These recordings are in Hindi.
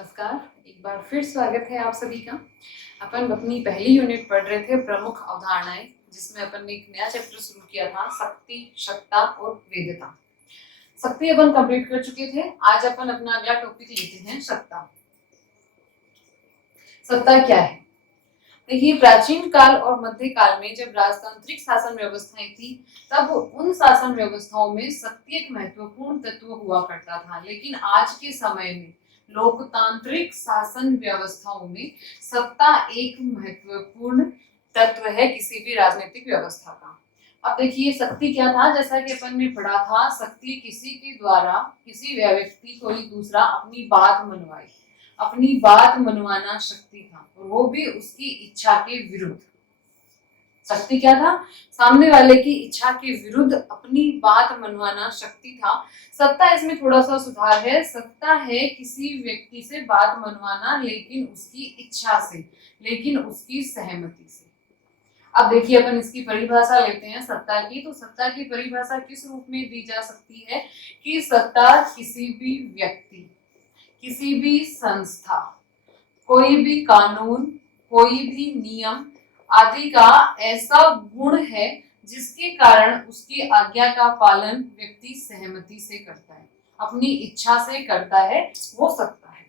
नमस्कार। एक बार फिर स्वागत है आप सभी का। अपन अपनी पहली यूनिट पढ़ रहे थे प्रमुख अवधारणाएं, जिसमें अपन ने एक नया चैप्टर शुरू किया था शक्ति, क्षमता और वेदता। शक्ति अपन कंप्लीट कर चुके थे। आज अपन अपना अगला टॉपिक लेते हैं सत्ता। सत्ता क्या है? देखिए, प्राचीन काल और मध्य काल में जब राजतांत्रिक शासन व्यवस्थाएं थी, तब उन शासन व्यवस्थाओं में शक्ति एक महत्वपूर्ण तत्व हुआ करता था। लेकिन आज के समय में लोकतांत्रिक शासन व्यवस्थाओं में सत्ता एक महत्वपूर्ण तत्व है किसी भी राजनीतिक व्यवस्था का। अब देखिए, शक्ति क्या था? जैसा कि अपन ने पढ़ा था, शक्ति किसी के द्वारा किसी व्यक्ति कोई दूसरा अपनी बात मनवाना शक्ति था, और वो भी उसकी इच्छा के विरुद्ध। शक्ति क्या था? सामने वाले की इच्छा के विरुद्ध अपनी बात मनवाना शक्ति था। सत्ता इसमें थोड़ा सा सुधार है। सत्ता है किसी व्यक्ति से बात मनवाना, लेकिन उसकी इच्छा से, लेकिन उसकी सहमति से। अब देखिए, अपन इसकी परिभाषा लेते हैं सत्ता की। तो सत्ता की परिभाषा किस रूप में दी जा सकती है कि सत्ता किसी भी व्यक्ति, किसी भी संस्था, कोई भी कानून, कोई भी नियम आदि का ऐसा गुण है जिसके कारण उसकी आज्ञा का पालन व्यक्ति सहमति से करता है, अपनी इच्छा से करता है, वो सत्ता है।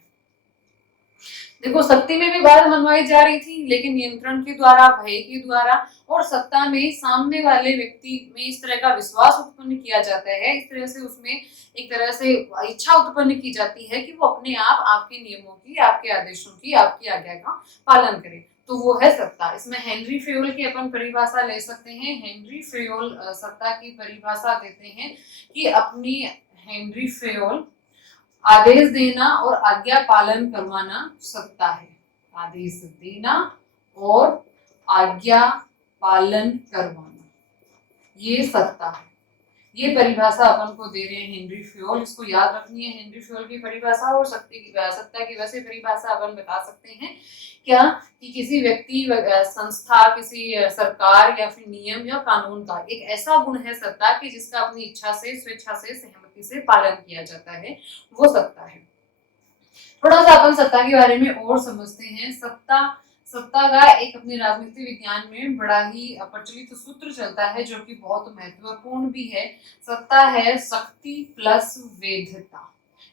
देखो, शक्ति में भी बात मनवाई जा रही थी, लेकिन नियंत्रण के द्वारा, भय के द्वारा। और सत्ता में सामने वाले व्यक्ति में इस तरह का विश्वास उत्पन्न किया जाता है, इस तरह से उसमें एक तरह से इच्छा उत्पन्न की जाती है कि वो अपने आप आपके नियमों की, आपके आदेशों की, आपकी आज्ञा का पालन करे। तो वो है सत्ता। इसमें हेनरी फेयोल की अपन परिभाषा ले सकते हैं। हेनरी फेयोल सत्ता की परिभाषा देते हैं कि हेनरी फेयोल आदेश देना और आज्ञा पालन करवाना सत्ता है। आदेश देना और आज्ञा पालन करवाना, ये सत्ता है। ये परिभाषा अपन को दे रहे हैं हेनरी फेयोल। इसको याद रखनी है, हेनरी फेयोल की परिभाषा। और सत्ता की वैसे परिभाषा अपन बता सकते हैं क्या कि किसी व्यक्ति, संस्था, किसी सरकार या फिर नियम या कानून का एक ऐसा गुण है सत्ता कि जिसका अपनी इच्छा से, स्वेच्छा से, सहमति से पालन किया जाता है, वो सत्ता है। थोड़ा सा अपन सत्ता के बारे में और समझते हैं। सत्ता का एक अपने राजनीति विज्ञान में बड़ा ही प्रचलित सूत्र चलता है, जो कि बहुत महत्वपूर्ण भी है। सत्ता है शक्ति प्लस वेधता।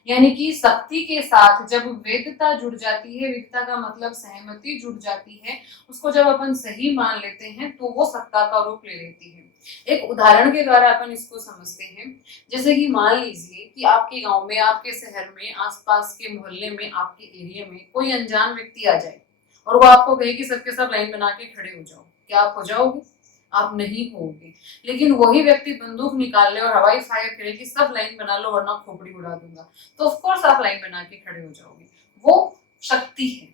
यानी कि शक्ति के साथ जब वेधता जुड़ जाती है, वेधता का मतलब सहमति जुड़ जाती है, उसको जब अपन सही मान लेते हैं तो वो सत्ता का रूप ले लेती है। एक उदाहरण के द्वारा अपन इसको समझते हैं। जैसे कि मान लीजिए कि आपके गांव में, आपके शहर में, आसपास के मोहल्ले में, आपके एरिया में कोई अनजान व्यक्ति आ जाए और वो आपको कहे कि सबके सब लाइन बना के खड़े हो जाओ। क्या आप हो जाओगे? आप नहीं होगे। लेकिन वही व्यक्ति बंदूक निकाल ले और हवाई फायर करे कि सब लाइन बना लो वरना खोपड़ी उड़ा दूंगा, तो ऑफ कोर्स आप लाइन बना के खड़े हो जाओगे। वो शक्ति है।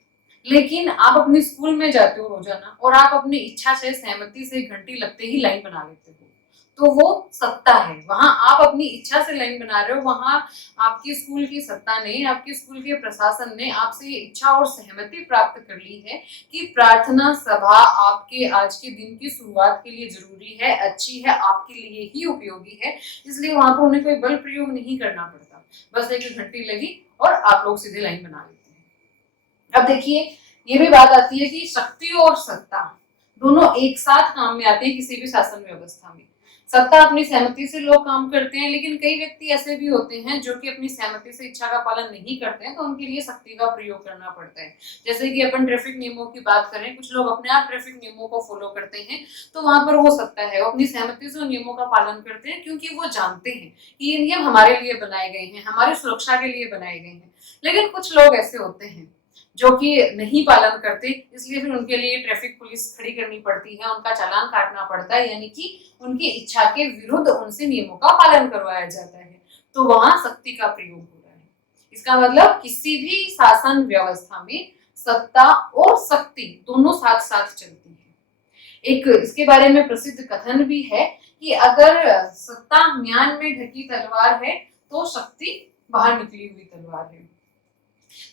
लेकिन आप अपने स्कूल में जाते हो रोजाना और आप अपनी इच्छा से, सहमति से घंटी लगते ही लाइन बना लेते हो, तो वो सत्ता है। वहां आप अपनी इच्छा से लाइन बना रहे हो। वहां आपकी स्कूल की सत्ता ने, आपके स्कूल के प्रशासन ने आपसे ये इच्छा और सहमति प्राप्त कर ली है कि प्रार्थना सभा आपके आज के दिन की शुरुआत के लिए जरूरी है, अच्छी है, आपके लिए ही उपयोगी है। इसलिए वहां पर उन्हें कोई बल प्रयोग नहीं करना पड़ता, बस एक घंटी लगी और आप लोग सीधे लाइन बना लेते हैं। अब देखिए, ये भी बात आती है कि शक्ति और सत्ता दोनों एक साथ काम में आते हैं किसी भी शासन व्यवस्था में। सत्ता अपनी सहमति से लोग काम करते हैं, लेकिन कई व्यक्ति ऐसे भी होते हैं जो कि अपनी सहमति से इच्छा का पालन नहीं करते हैं, तो उनके लिए शक्ति का प्रयोग करना पड़ता है। जैसे कि अपन ट्रैफिक नियमों की बात करें, कुछ लोग अपने आप ट्रैफिक नियमों को फॉलो करते हैं, तो वहां पर वो सत्ता है। वो अपनी सहमति से उन नियमों का पालन करते हैं, क्योंकि वो जानते हैं कि ये नियम हमारे लिए बनाए गए हैं, हमारी सुरक्षा के लिए बनाए गए हैं। लेकिन कुछ लोग ऐसे होते हैं जो कि नहीं पालन करते, इसलिए फिर उनके लिए ट्रैफिक पुलिस खड़ी करनी पड़ती है, उनका चालान काटना पड़ता है, यानी कि उनकी इच्छा के विरुद्ध उनसे नियमों का पालन करवाया जाता है। तो वहां शक्ति का प्रयोग हो रहा है। इसका मतलब किसी भी शासन व्यवस्था में सत्ता और शक्ति दोनों साथ साथ चलती है। एक इसके बारे में प्रसिद्ध कथन भी है कि अगर सत्ता म्यान में ढकी तलवार है तो शक्ति बाहर निकली हुई तलवार है।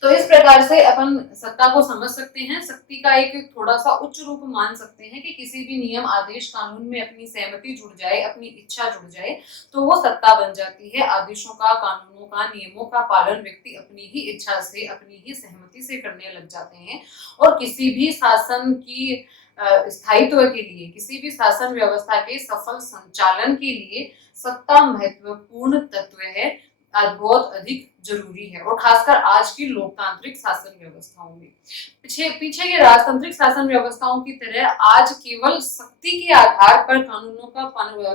तो इस प्रकार से अपन सत्ता को समझ सकते हैं। शक्ति का एक थोड़ा सा उच्च रूप मान सकते हैं कि किसी भी नियम, आदेश, कानून में अपनी सहमति जुड़ जाए, अपनी इच्छा जुड़ जाए तो वो सत्ता बन जाती है। आदेशों का, कानूनों का, नियमों का पालन व्यक्ति अपनी ही इच्छा से, अपनी ही सहमति से करने लग जाते हैं और किसी भी शासन की स्थायित्व के लिए, किसी भी शासन व्यवस्था के सफल संचालन के लिए सत्ता महत्वपूर्ण तत्व है, बहुत अधिक जरूरी है। और खासकर आज की लोकतांत्रिक शासन व्यवस्थाओं में, पीछे पीछे के राजतांत्रिक शासन व्यवस्थाओं की तरह आज केवल शक्ति के आधार पर कानूनों का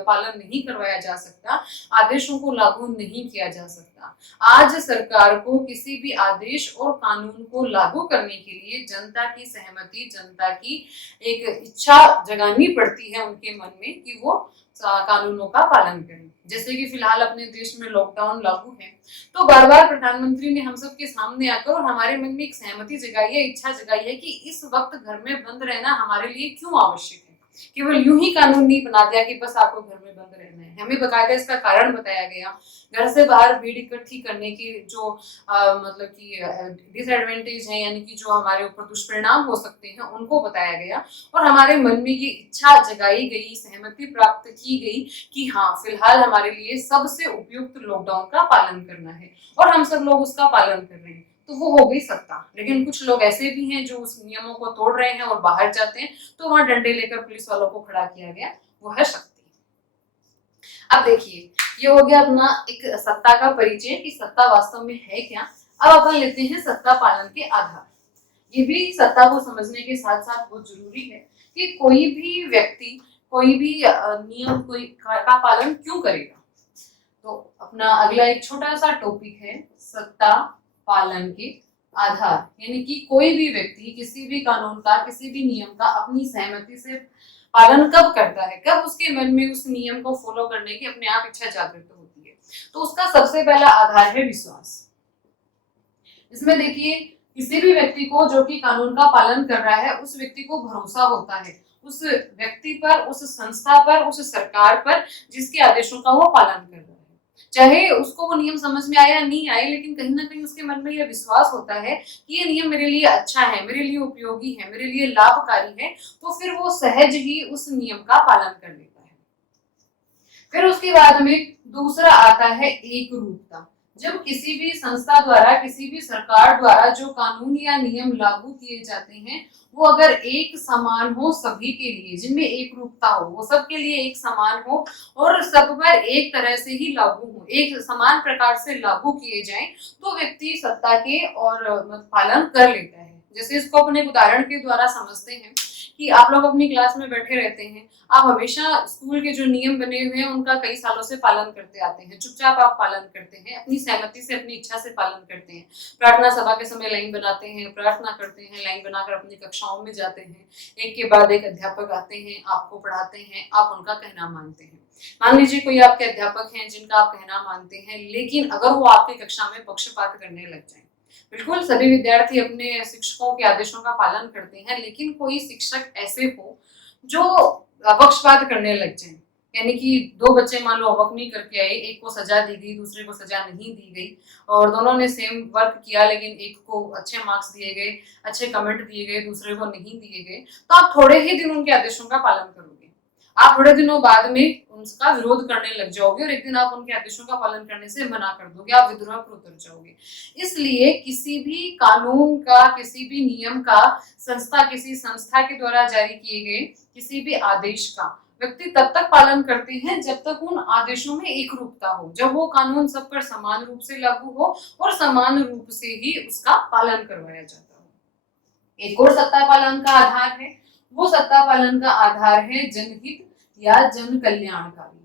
पालन नहीं करवाया जा सकता, आदेशों को लागू नहीं किया जा सकता। आज सरकार को किसी भी आदेश और कानून को लागू करने के लिए जनता की सहमति, जनता की एक इच्छा जगानी पड़ती है उनके मन में कि वो कानूनों का पालन करें। जैसे कि फिलहाल अपने देश में लॉकडाउन लागू है, तो बार बार प्रधानमंत्री ने हम सब के सामने आकर और हमारे मन में एक सहमति जगाई है, इच्छा जगाई है कि इस वक्त घर में बंद रहना हमारे लिए क्यों आवश्यक है। केवल यूं ही कानून नहीं बना दिया कि बस आपको घर में बंद रहना है, हमें बकायदा इसका कारण बताया गया। घर से बाहर भीड़ इकट्ठी करने की जो मतलब कि डिसएडवांटेज है, यानी कि जो हमारे ऊपर दुष्परिणाम हो सकते हैं, उनको बताया गया और हमारे मन में ये इच्छा जगाई गई, सहमति प्राप्त की गई कि हाँ, फिलहाल हमारे लिए सबसे उपयुक्त लॉकडाउन का पालन करना है और हम सब लोग उसका पालन कर रहे हैं, तो वो हो गई सत्ता। लेकिन कुछ लोग ऐसे भी हैं जो उस नियमों को तोड़ रहे हैं और बाहर जाते हैं, तो वहां डंडे लेकर पुलिस वालों को खड़ा किया गया, वो है शक्ति। अब देखिए, ये हो गया अपना एक सत्ता का परिचय कि सत्ता वास्तव में है क्या। अब अपन लेते हैं सत्ता पालन के आधार। ये भी सत्ता को समझने के साथ साथ बहुत जरूरी है कि कोई भी व्यक्ति कोई भी नियम कोई का पालन क्यों करेगा। तो अपना अगला एक छोटा सा टॉपिक है सत्ता पालन के आधार, यानी कि कोई भी व्यक्ति किसी भी कानून का, किसी भी नियम का अपनी सहमति से पालन कब करता है, कब उसके मन में उस नियम को फॉलो करने की अपने आप इच्छा जागृत होती है। तो उसका सबसे पहला आधार है विश्वास। इसमें देखिए, किसी भी व्यक्ति को जो कि कानून का पालन कर रहा है, उस व्यक्ति को भरोसा होता है उस व्यक्ति पर, उस संस्था पर, उस सरकार पर जिसके आदेशों का वो पालन कर रहा है। चाहे उसको वो नियम समझ में आए या नहीं आए, लेकिन कहीं ना कहीं उसके मन में यह विश्वास होता है कि ये नियम मेरे लिए अच्छा है, मेरे लिए उपयोगी है, मेरे लिए लाभकारी है, तो फिर वो सहज ही उस नियम का पालन कर लेता है। फिर उसके बाद में दूसरा आता है एक रूपता। जब किसी भी संस्था द्वारा, किसी भी सरकार द्वारा जो कानून या नियम लागू किए जाते हैं, वो अगर एक समान हो सभी के लिए, जिनमें एक रूपता हो, वो सबके लिए एक समान हो और सब पर एक तरह से ही लागू हो, एक समान प्रकार से लागू किए जाएं, तो व्यक्ति सत्ता के और पालन कर लेता है। जैसे इसको अपने उदाहरण के द्वारा समझते हैं कि आप लोग अपनी क्लास में बैठे रहते हैं, आप हमेशा स्कूल के जो नियम बने हुए हैं उनका कई सालों से पालन करते आते हैं, चुपचाप आप पालन करते हैं, अपनी सहमति से, अपनी इच्छा से पालन करते हैं। प्रार्थना सभा के समय लाइन बनाते हैं, प्रार्थना करते हैं, लाइन बनाकर अपनी कक्षाओं में जाते हैं, एक के बाद एक अध्यापक आते हैं, आपको पढ़ाते हैं, आप उनका कहना मानते हैं। मान लीजिए कोई आपके अध्यापक हैं जिनका आप कहना मानते हैं, लेकिन अगर वो आपकी कक्षा में पक्षपात करने लग जाए, बिल्कुल सभी विद्यार्थी अपने शिक्षकों के आदेशों का पालन करते हैं, लेकिन कोई शिक्षक ऐसे हो जो पक्षपात करने लग जाए, यानी कि दो बच्चे मान लो होमवर्क नहीं करके आए, एक को सजा दी गई, दूसरे को सजा नहीं दी गई, और दोनों ने सेम वर्क किया, लेकिन एक को अच्छे मार्क्स दिए गए, अच्छे कमेंट दिए गए, दूसरे को नहीं दिए गए, तो आप थोड़े ही दिन उनके आदेशों का पालन करोगे, आप थोड़े दिनों बाद में उनका विरोध करने लग जाओगे और एक दिन आप उनके आदेशों का पालन करने से मना कर दोगे, आप विद्रोह पर उतर जाओगे। इसलिए किसी भी कानून का, किसी भी नियम का, किसी संस्था के द्वारा जारी किए गए किसी भी आदेश का व्यक्ति तब तक पालन करते हैं जब तक उन आदेशों में एक रूपता हो, जब वो कानून सब पर समान रूप से लागू हो और समान रूप से ही उसका पालन करवाया जाता हो। एक और सत्ता पालन का आधार है, वो सत्ता पालन का आधार है जनहित या जन कल्याणकारी।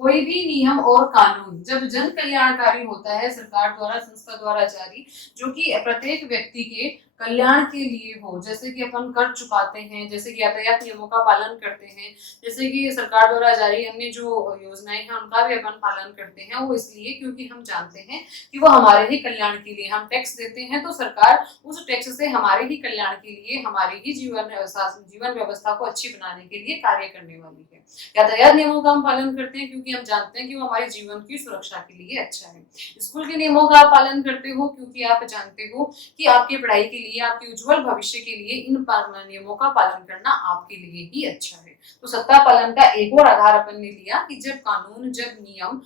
कोई भी नियम और कानून जब जन कल्याणकारी होता है, सरकार द्वारा, संस्था द्वारा जारी, जो कि प्रत्येक व्यक्ति के कल्याण के लिए हो, जैसे कि अपन कर चुकाते हैं, जैसे कि यातायात नियमों का पालन करते हैं, जैसे कि सरकार द्वारा जारी अन्य जो योजनाएं हैं उनका भी अपन पालन करते हैं, वो इसलिए क्योंकि हम जानते हैं कि वो हमारे ही कल्याण के लिए, हम टैक्स देते हैं तो सरकार उस टैक्स से हमारे ही कल्याण के लिए, हमारी ही जीवन व्यवस्था को अच्छी बनाने के लिए कार्य करने वाली है। यातायात नियमों का हम पालन करते हैं क्योंकि क्योंकि हम जानते हैं कि वो हमारे जीवन की सुरक्षा के लिए अच्छा है। स्कूल के नियमों का आप पालन करते हो क्योंकि आप जानते हो कि आपकी पढ़ाई के लिए, आपके उज्जवल भविष्य के लिए इन नियमों का पालन करना आपके लिए ही अच्छा है। तो सत्ता पालन का एक और आधार अपन ने लिया कि जब कानून, जब नियम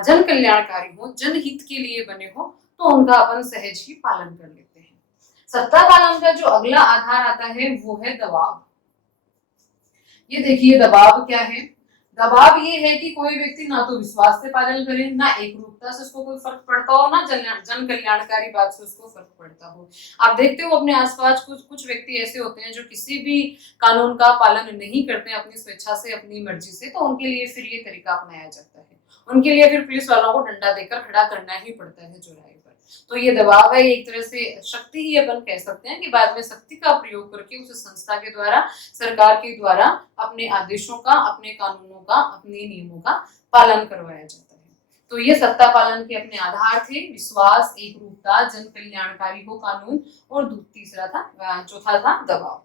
जन कल्याणकारी हो, जनहित के लिए बने हो, तो उनका अपन सहज ही पालन कर लेते हैं। सत्ता पालन का जो अगला आधार आता है वो है दबाव। ये देखिए दबाव क्या है। दबाव ये है कि कोई व्यक्ति ना तो विश्वास से पालन करे, ना एक रूपता से उसको कोई फर्क पड़ता हो, ना जन कल्याणकारी बात से उसको फर्क पड़ता हो। आप देखते हो अपने आसपास कुछ कुछ व्यक्ति ऐसे होते हैं जो किसी भी कानून का पालन नहीं करते हैं अपनी स्वेच्छा से, अपनी मर्जी से, तो उनके लिए फिर ये तरीका अपनाया जाता है। उनके लिए फिर पुलिस वालों को डंडा देकर खड़ा करना ही पड़ता है चौराहे पर। तो ये दबाव है, एक तरह से शक्ति ही अपन कह सकते हैं कि बाद में शक्ति का प्रयोग करके उस संस्था के द्वारा, सरकार के द्वारा अपने आदेशों का, अपने कानूनों का, अपने नियमों का पालन करवाया जाता है। तो ये सत्ता पालन के अपने आधार थे, विश्वास, एक रूपता, जन कल्याणकारी हो कानून, और चौथा था दबाव।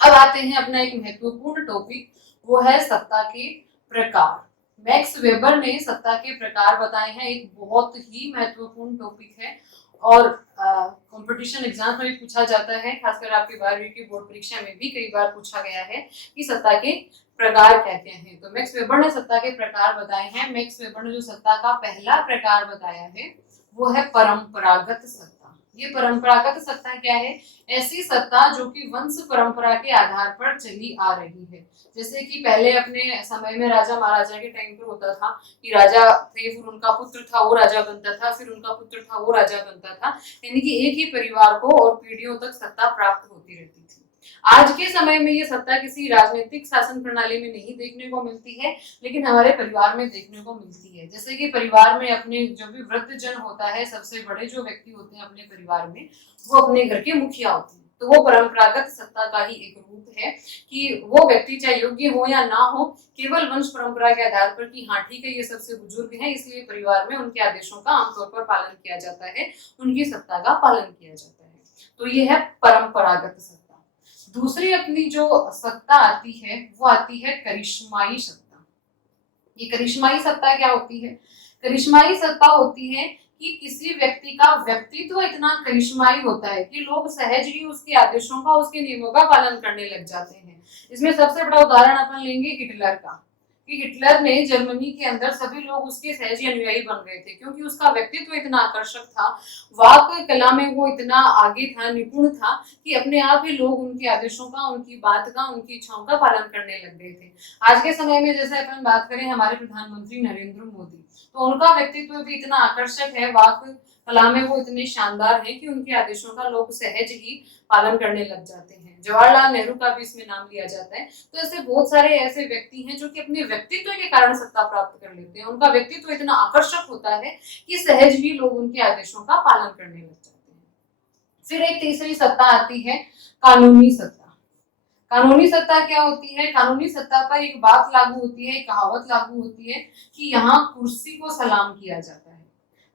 अब आते हैं अपना एक महत्वपूर्ण टॉपिक, वो है सत्ता के प्रकार। मैक्स वेबर ने सत्ता के प्रकार बताए हैं, एक बहुत ही महत्वपूर्ण टॉपिक है और कंपटीशन एग्जाम में भी पूछा जाता है, खासकर आपके 12वीं की बोर्ड परीक्षा में भी कई बार पूछा गया है कि सत्ता के प्रकार क्या क्या हैं। तो मैक्स वेबर ने सत्ता के प्रकार बताए हैं। मैक्स वेबर ने जो सत्ता का पहला प्रकार बताया है वो है परंपरागत सत्ता। ये परंपरागत सत्ता क्या है? ऐसी सत्ता जो कि वंश परंपरा के आधार पर चली आ रही है। जैसे कि पहले अपने समय में राजा महाराजा के टाइम पर होता था कि राजा थे, फिर उनका पुत्र था वो राजा बनता था, फिर उनका पुत्र था वो राजा बनता था, यानी कि एक ही परिवार को और पीढ़ियों तक सत्ता प्राप्त होती रहती थी। आज के समय में ये सत्ता किसी राजनीतिक शासन प्रणाली में नहीं देखने को मिलती है, लेकिन हमारे परिवार में देखने को मिलती है। जैसे कि परिवार में अपने जो भी वृद्धजन होता है, सबसे बड़े जो व्यक्ति होते हैं अपने परिवार में, वो अपने घर के मुखिया होते हैं। तो वो परंपरागत सत्ता का ही एक रूप है कि वो व्यक्ति चाहे योग्य हो या ना हो, केवल वंश परंपरा के आधार पर कि हाँ ठीक है ये सबसे बुजुर्ग हैं, इसलिए परिवार में उनके आदेशों का आमतौर पर पालन किया जाता है, उनकी सत्ता का पालन किया जाता है। तो ये है परंपरागत सत्ता। दूसरी अपनी जो सत्ता आती है वो आती है करिश्माई सत्ता। ये करिश्माई सत्ता क्या होती है? करिश्माई सत्ता होती है कि किसी व्यक्ति का व्यक्तित्व इतना करिश्माई होता है कि लोग सहज ही उसके आदेशों का, उसके नियमों का पालन करने लग जाते हैं। इसमें सबसे बड़ा उदाहरण अपन लेंगे हिटलर का, कि हिटलर ने जर्मनी के अंदर सभी लोग उसके सहजी अनुयायी बन गए थे क्योंकि उसका व्यक्तित्व इतना आकर्षक था, वाक कला में वो इतना आगे था, निपुण था कि अपने आप ही लोग उनके आदेशों का, उनकी बात का, उनकी इच्छाओं का पालन करने लग गए थे। आज के समय में जैसे अपन बात करें हमारे प्रधानमंत्री नरेंद्र मोदी, तो उनका व्यक्तित्व भी इतना आकर्षक है, वाक कला में वो इतने शानदार हैं कि उनके आदेशों का लोग सहज ही पालन करने लग जाते हैं। जवाहरलाल नेहरू का भी इसमें नाम लिया जाता है। तो ऐसे बहुत सारे ऐसे व्यक्ति हैं जो कि अपने व्यक्तित्व के कारण सत्ता प्राप्त कर लेते हैं। उनका व्यक्तित्व इतना आकर्षक होता है कि सहज ही लोग उनके आदेशों का पालन करने लग जाते हैं। फिर एक तीसरी सत्ता आती है कानूनी सत्ता। कानूनी सत्ता क्या होती है? कानूनी सत्ता पर एक बात लागू होती है, एक कहावत लागू होती है कि यहाँ कुर्सी को सलाम किया जाता है।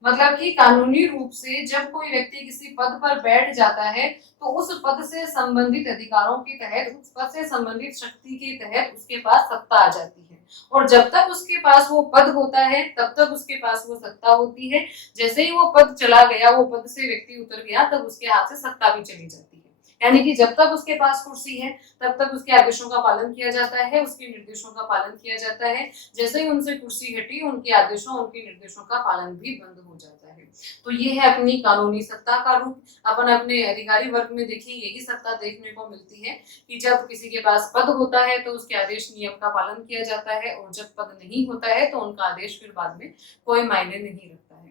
मतलब कि कानूनी रूप से जब कोई व्यक्ति किसी पद पर बैठ जाता है तो उस पद से संबंधित अधिकारों के तहत, उस पद से संबंधित शक्ति के तहत उसके पास सत्ता आ जाती है। और जब तक उसके पास वो पद होता है तब तक उसके पास वो सत्ता होती है। जैसे ही वो पद चला गया, वो पद से व्यक्ति उतर गया, तब उसके हाथ से सत्ता भी चली जाती है। यानी कि जब तक उसके पास कुर्सी है तब तक उसके आदेशों का पालन किया जाता है, उसके निर्देशों का पालन किया जाता है। जैसे ही उनसे कुर्सी हटी, उनके आदेशों, उनके निर्देशों का पालन भी बंद हो जाता है। तो ये है अपनी कानूनी सत्ता का रूप। अपन अपने अधिकारी वर्ग में देखें, यही सत्ता देखने को मिलती है कि जब किसी के पास पद होता है तो उसके आदेश नियम का पालन किया जाता है, और जब पद नहीं होता है तो उनका आदेश फिर बाद में कोई मायने नहीं रखता है।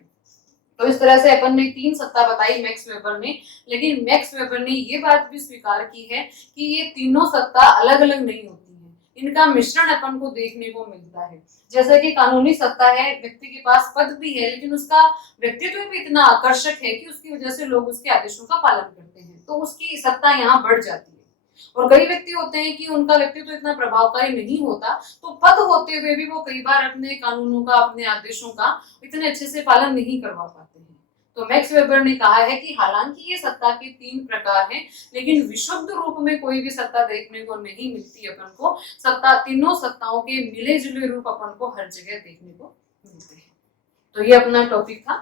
तो इस तरह से अपन ने 3 सत्ता बताई मैक्स वेबर ने, लेकिन मैक्स वेबर ने ये बात भी स्वीकार की है कि ये तीनों सत्ता अलग अलग नहीं होती है, इनका मिश्रण अपन को देखने को मिलता है। जैसे कि कानूनी सत्ता है, व्यक्ति के पास पद भी है लेकिन उसका व्यक्तित्व भी इतना आकर्षक है कि उसकी वजह से लोग उसके आदेशों का पालन करते हैं, तो उसकी सत्ता यहाँ बढ़ जाती है। और कई व्यक्ति होते हैं कि उनका व्यक्तित्व इतना प्रभावकारी नहीं होता, तो पद होते हुए भी वो कई बार अपने कानूनों का, अपने आदेशों का इतने अच्छे से पालन नहीं करवा पाते हैं। तो मैक्स वेबर ने कहा है कि हालांकि ये सत्ता के 3 प्रकार हैं, लेकिन विशुद्ध रूप में कोई भी सत्ता देखने को नहीं मिलती अपन को। तीनों सत्ताओं के मिले जुले रूप अपन को हर जगह देखने को मिलते हैं। तो ये अपना टॉपिक था।